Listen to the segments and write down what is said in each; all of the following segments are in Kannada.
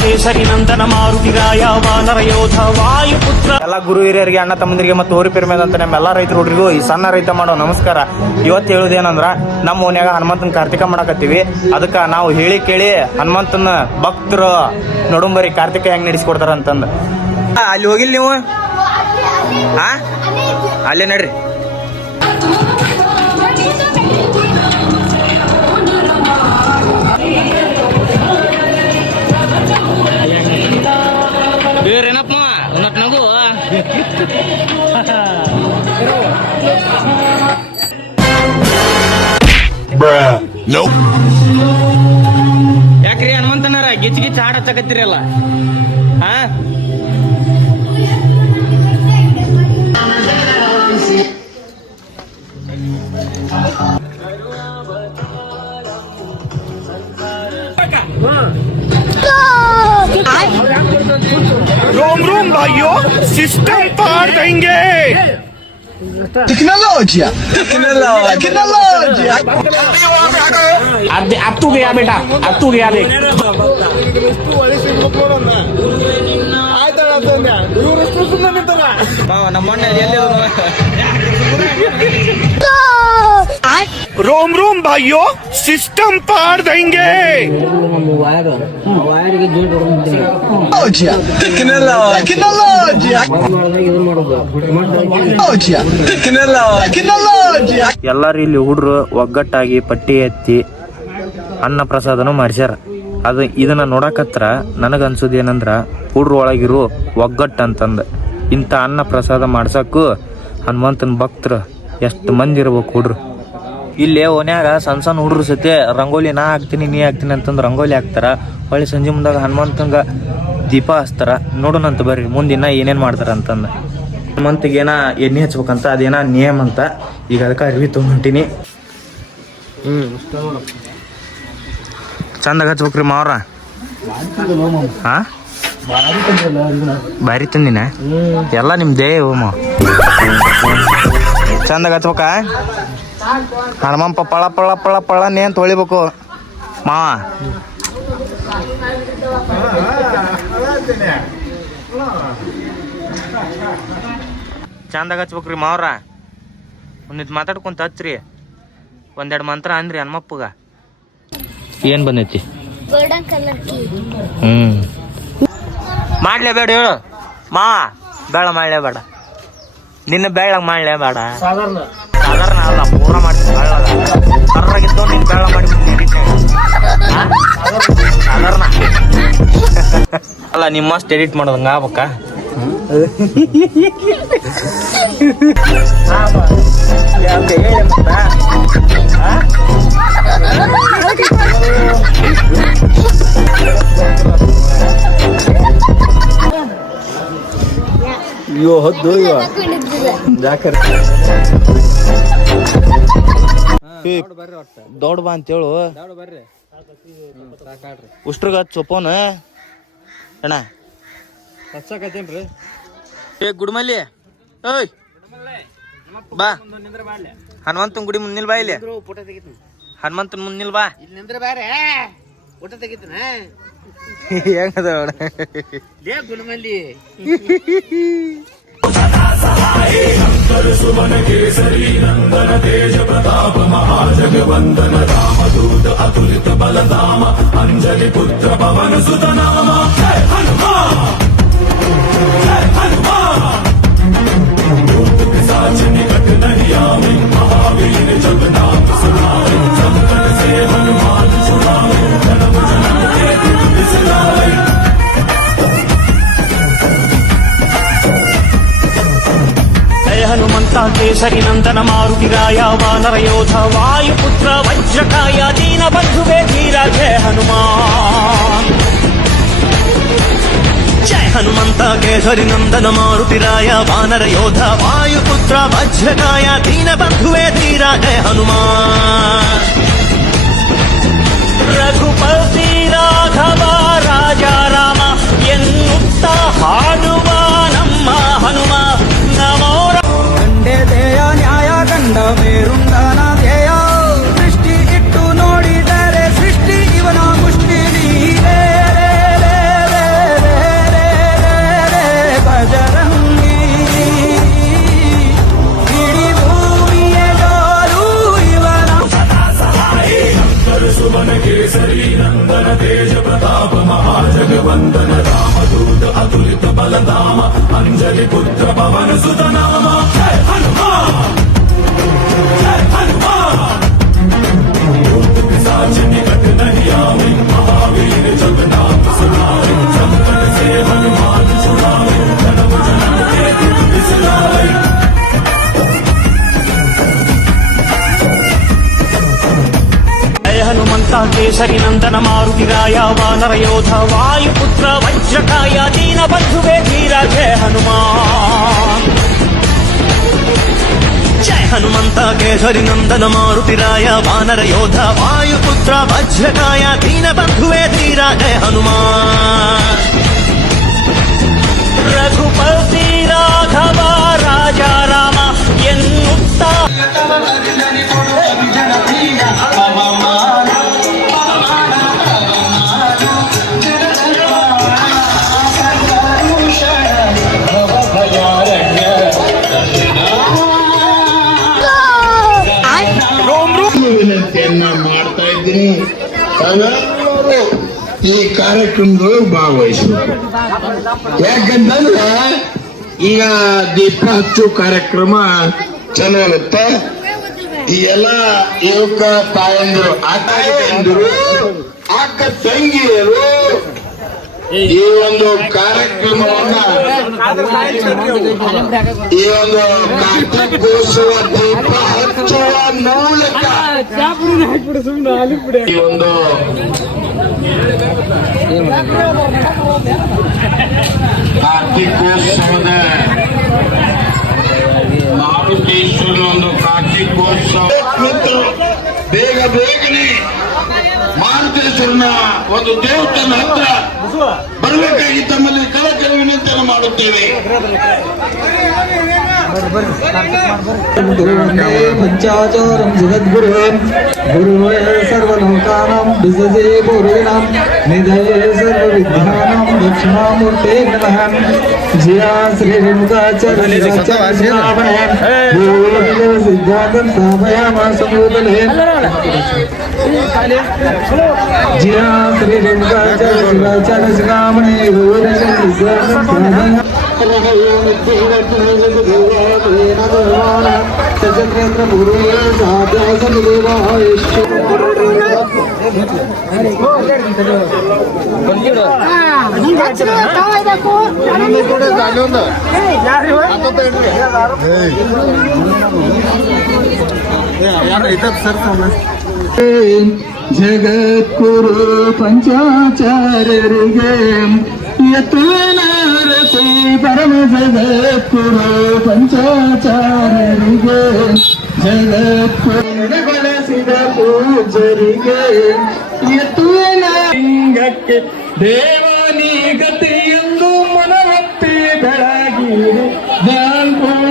ಕೇಸರಿ ನಂದನ ಮಾರುತಿರಾಯ ವಾನರ ಯೋಧ ವಾಯುಪುತ್ರ. ಎಲ್ಲ ಗುರು ಹಿರಿಯರಿಗೆ ಅಣ್ಣ ತಮ್ಮಂದಿರಿಗೆ ಮತ್ತು ಊರಿ ಮೇಲೆ ಅಂತ ನಮ್ಮ ಎಲ್ಲ ರೈತರು ಹುಡುಗರಿಗೂ ಈ ಸಣ್ಣ ರೈತ ಮಾಡೋ ನಮಸ್ಕಾರ. ಇವತ್ತು ಹೇಳುದೇನಂದ್ರ ನಮ್ಮ ಓನ್ಯಾಗ ಹನುಮಂತನ ಕಾರ್ತಿಕ ಮಾಡಕತ್ತೀವಿ. ಅದಕ್ಕೆ ನಾವು ಹೇಳಿ ಕೇಳಿ ಹನುಮಂತನ ಭಕ್ತರು ನಡುಂಬರಿ ಕಾರ್ತಿಕ ಹೆಂಗ್ ನಡೆಸಿಕೊಡ್ತಾರ ಅಂತಂದು ಅಲ್ಲಿ ಹೋಗಿಲ್ ನೀವು? ಹಾ ಅಲ್ಲೇ ನಡ್ರಿ. ಯಾಕ್ರಿ ಹನುಮಂತನಾರ ಗಿಚ್ ಗಿಚ್ ಹಾಡ್ ಹಚ್ಚಕತ್ತೀರಲ್ಲ ಹಾ रोम रोम भाइयों सिस्टम पार देंगे Tecnologia! Tecnologia! Tecnologia! अब अब तू गया बेटा अब तू गया देख ಮಾವ, ನಮ್ಮ ಅಣ್ಣ ಎಲ್ಲಿ रोम रोम भाइयों सिस्टम पार देंगे Tecnologia! Tecnologia! Tecnologia! Tecnologia! Tecnologia! ಎಲ್ಲರೂ ಇಲ್ಲಿ ಹುಡ್ರು ಒಗ್ಗಟ್ಟಾಗಿ ಪಟ್ಟಿ ಎತ್ತಿ ಅನ್ನ ಪ್ರಸಾದನೂ ಮಾಡಿಸ್ಯಾರ. ಅದು ಇದನ್ನ ನೋಡಕತ್ರ ನನಗೆ ಅನ್ಸೋದು ಏನಂದ್ರೆ ಹುಡ್ರ ಒಳಗಿರೋ ಒಗ್ಗಟ್ಟು ಅಂತಂದು. ಇಂಥ ಅನ್ನ ಪ್ರಸಾದ ಮಾಡ್ಸೋಕ್ಕೂ ಹನುಮಂತನ ಭಕ್ತರು ಎಷ್ಟು ಮಂದಿ ಇರ್ಬೇಕು ಹುಡ್ರು. ಇಲ್ಲಿ ಓನ್ಯಾಗ ಸಣ್ಣ ಸಣ್ಣ ಹುಡ್ರು ಸತಿ ರಂಗೋಲಿ ನಾ ಹಾಕ್ತೀನಿ, ನೀ ಹಾಕ್ತೀನಿ ಅಂತಂದು ರಂಗೋಲಿ ಹಾಕ್ತಾರ. ಹೊಳ್ಳಿ ಸಂಜೆ ಮುಂದಾಗ ಹನುಮಂತಂಗ ದೀಪ ಹಚ್ತಾರ. ನೋಡೋಣಂತ ಬರ್ರಿ, ಮುಂದಿನ ಏನೇನ್ ಮಾಡ್ತಾರ ಅಂತಂದ. ಹನುಮಂತಿಗೆ ಏನ ಎಣ್ಣೆ ಹಚ್ಬೇಕಂತ, ಅದೇನ ನಿಯಮ ಅಂತ ಈಗ ಅದಕ್ಕೆ ಅರ್ವಿ ತೊಗೊಂಡಿನಿ ಚಂದಾಗ ಹಚ್ಬೇಕ್ರಿ ಮಾವ್ರ? ಹಾ ಬಾರಿ ತಂದಿನ? ಎಲ್ಲ ನಿಮ್ ದೇ ಓಮ ಚಂದಾಗ ಹಚ್ಬೇಕ ಹನುಮಂಪ ಪಳ ಪಳ ಪಳ ಪಳ ನೇನ್ ತೊಳಿಬೇಕು ಮಾವ. ಚಂದಾಗ ಹಚ್ಬೇಕ್ರಿ ಮಾವ್ರ. ಒಂದಿದ್ ಮಾತಾಡ್ಕೊಂತ ಹಚ್ರಿ. ಒಂದೆರಡು ಮಂತ್ರ ಅಂದ್ರಿ ಹನುಮಪ್ಪಗ ಏನ್ ಬಂದೈತಿ? ಗೋಲ್ಡನ್ ಕಲರ್ ಬೇಡ ಹ್ಮ್. ಮಾಡ್ಲೇಬೇಡ ಹೇಳು. ಮಾ ಬೇಡ ಮಾಡ್ಲೇಬೇಡ ನಿನ್ನ ಬೆಳ್ಳಗೆ ಮಾಡ್ಲೇ ಬೇಡ. ಸಾಧಾರಣ. ಸಾಧಾರಣ ಅಲ್ಲ ಪೂರ ಮಾಡ್ತೀನಿ ಕರ್ರಾಗಿದ್ದು ನಿನ್ ಬೆಳ್ಳ ಮಾಡಿ ಸಾಧಾರಣ. ಅಲ್ಲ ನಿಮ್ಮಷ್ಟು ಎಡಿಟ್ ಮಾಡೋದಂಗ ಆಗ್ಬೇಕ? ಹೇಳಿ ಅಯ್ಯೋ ಹೊದ್ದು ಇವ ಜಾಕರ್. ದೊಡ್ಡ ಬಾ ಅಂತೇಳು. ಉಷ್ಟ್ರಗ ಚೊಪೋನ ಅಣ್ಣ. ಏ ಗುಡ್ಮಲ್ಲಿ. ಓಯ್. ಬಾ. ಹನುಮಂತನ ಗುಡಿ ಮುಂದಿಲ್ ಬಾ ಇಲ್ಲಿ. ಹನುಮಂತನ ಮುಂದಿಲ್ ಬಾ. ಇಲ್ಲಿ ಹೆಂಗದ ನೋಡ. సుమన కేసరి నందన తేజ ప్రతాప మహాజగవందన రామదూత అతులిత బలధామ అంజలి పుత్ర పవన సుతనామా దత్తాత్రేసరి నందన మారుతి రాయ వానర యోధ వాయుపుత్ర వజ్రకాయ దీన బంధువే ధీర జయ హనుమా జయ హనుమంత కేసరి నందన మారుతి రాయ వానర యోధ వాయుపుత్ర వజ్రకాయ దీన బంధువే ధీర జయ హనుమా రఘుపతి రాఘవా ಹನುಮಂತ ಕೇಸರಿ ನಂದನ ಮಾರುತಿರಾಯ ವಾನರ ಯೋಧ ವಾಯುಪುತ್ರ ವಜ್ರಕಾಯ ದೀನ ಬಂಧುವೆ ಧೀರ ಜಯ ಹನುಮಾನ್ ಜಯ ಹನುಮಂತ ಕೇಸರಿ ನಂದನ ಮಾರುತಿರಾಯ ವಾನರ ಯೋಧ ವಾಯುಪುತ್ರ ವಜ್ರಕಾಯ ದೀನ ಬಂಧುವೆ ಧೀರ ಜಯ ಹನುಮಾನ್ ರಘುಪತಿ ತಾವೆಲ್ಲರೂ ಈ ಕಾರ್ಯಕ್ರಮದೊಳಗೆ ಭಾಗವಹಿಸಬೇಕು ಯಾಕಂತಂದ್ರೆ ಈಗ ದೀಪ ಹಚ್ಚು ಕಾರ್ಯಕ್ರಮ ಚೆನ್ನಾಗಿರುತ್ತೆ ಈ ಎಲ್ಲ ಯುವಕ ತಾಯಂದಿರು ಅಕ್ಕ ತಂಗಿಯರು ಈ ಒಂದು ಕಾರ್ಯಕ್ರಮವನ್ನ ಈ ಒಂದು ಕಾರ್ತಿಕೋತ್ಸವ ದೀಪ ಹಚ್ಚುವ ಮೂಲಕ ಈ ಒಂದು ಕಾರ್ತಿಕೋತ್ಸವದ ಮಾರುತೇಶ್ವರ ಒಂದು ಕಾರ್ತಿಕೋತ್ಸವ. ಬೇಗ ಬೇಗನೆ ಮಾರುತೇಶ್ವರನ ಒಂದು ದೇವಸ್ಥಾನ ಹತ್ರ ಬರಬೇಕಾಗಿ ತಮ್ಮಲ್ಲಿ ಕಳಕಳಿ ವಿನಂತಿಯನ್ನು ಮಾಡುತ್ತೇವೆ. वंदे पञ्चाचारं जगद्गुरुं गुरुवे सर्वलोकानां विजये पूर्विणां निधये सर्वविद्यानां दक्षिणामूर्ते नमः जया श्रीरेणुकाचार्य सिद्धान्तं स्थापयामासमूतले जया श्रीरेणुकाचार्य शिवाचार्य शिखामणे ಜಗದ್ಗುರು ಪಂಚಾಚಾರ್ಯರಿಗೆ ಯತ್ನಾರತಿ ಪರಮ ಜಗದ್ಗುರು ಪಂಚಾಚಾರ್ಯರಿಗೆ ಜಗದ್ಗುರು ಬಳಸಿದ ಪೂಜರಿಗೆ ಲಿಂಗಕ್ಕೆ ದೇವಾನಿ ಎಂದು ಮನವತ್ತಿ ಬೆಳಗಿರಿ ದೇಹಿ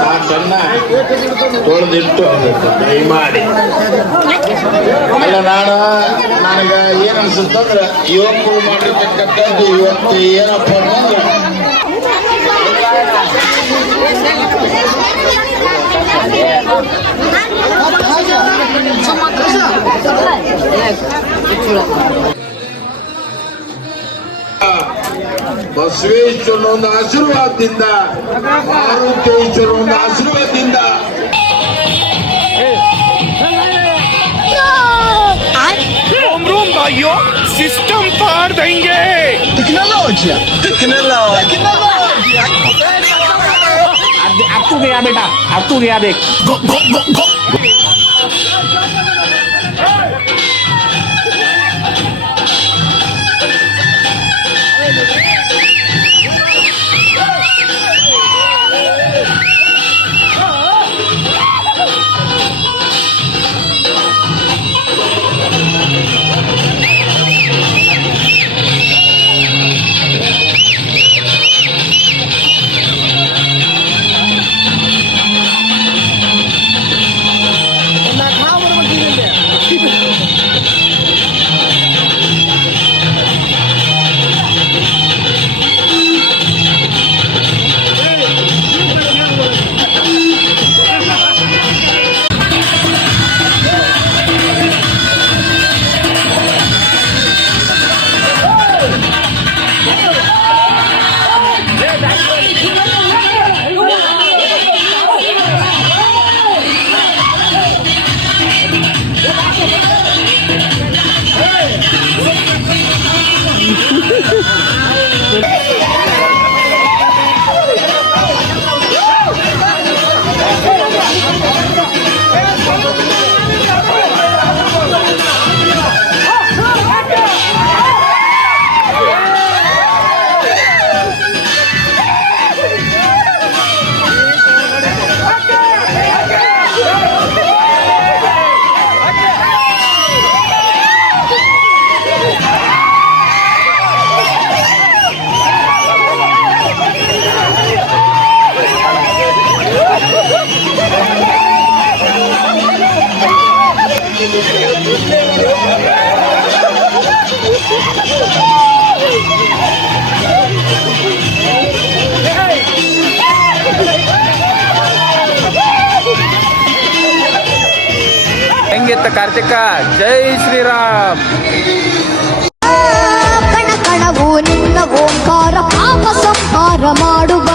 ಮಾತನ್ನ ತೊಳೆದಿಟ್ಟು ದಯಮಾಡಿ ಅಲ್ಲ ನಾನು ನನಗ ಏನ್ ಅನ್ಸುತ್ತಂದ್ರ ಯುವಕರು ಮಾಡಿರ್ತಕ್ಕಂಥದ್ದು ಇವತ್ತು ಏನಪ್ಪ ಅಂದ್ರೆ बसवेश्वर आशीर्वाद आरोग्यश्वर आशीर्वाद भाइयों सिस्टम पार देंगे टेक्नोलॉजी तू गया बेटा आप तू गया देख गो, गो, गो, गो। ಹೆಂಗಿತ್ತ ಕಾರ್ತಿಕ. ಜೈ ಶ್ರೀರಾಮ್. ಕಣ ಕಣವು ನಿನ್ನ ಓಂಕಾರ ಪಾಪ ಸಂಹಾರ ಮಾಡುವ.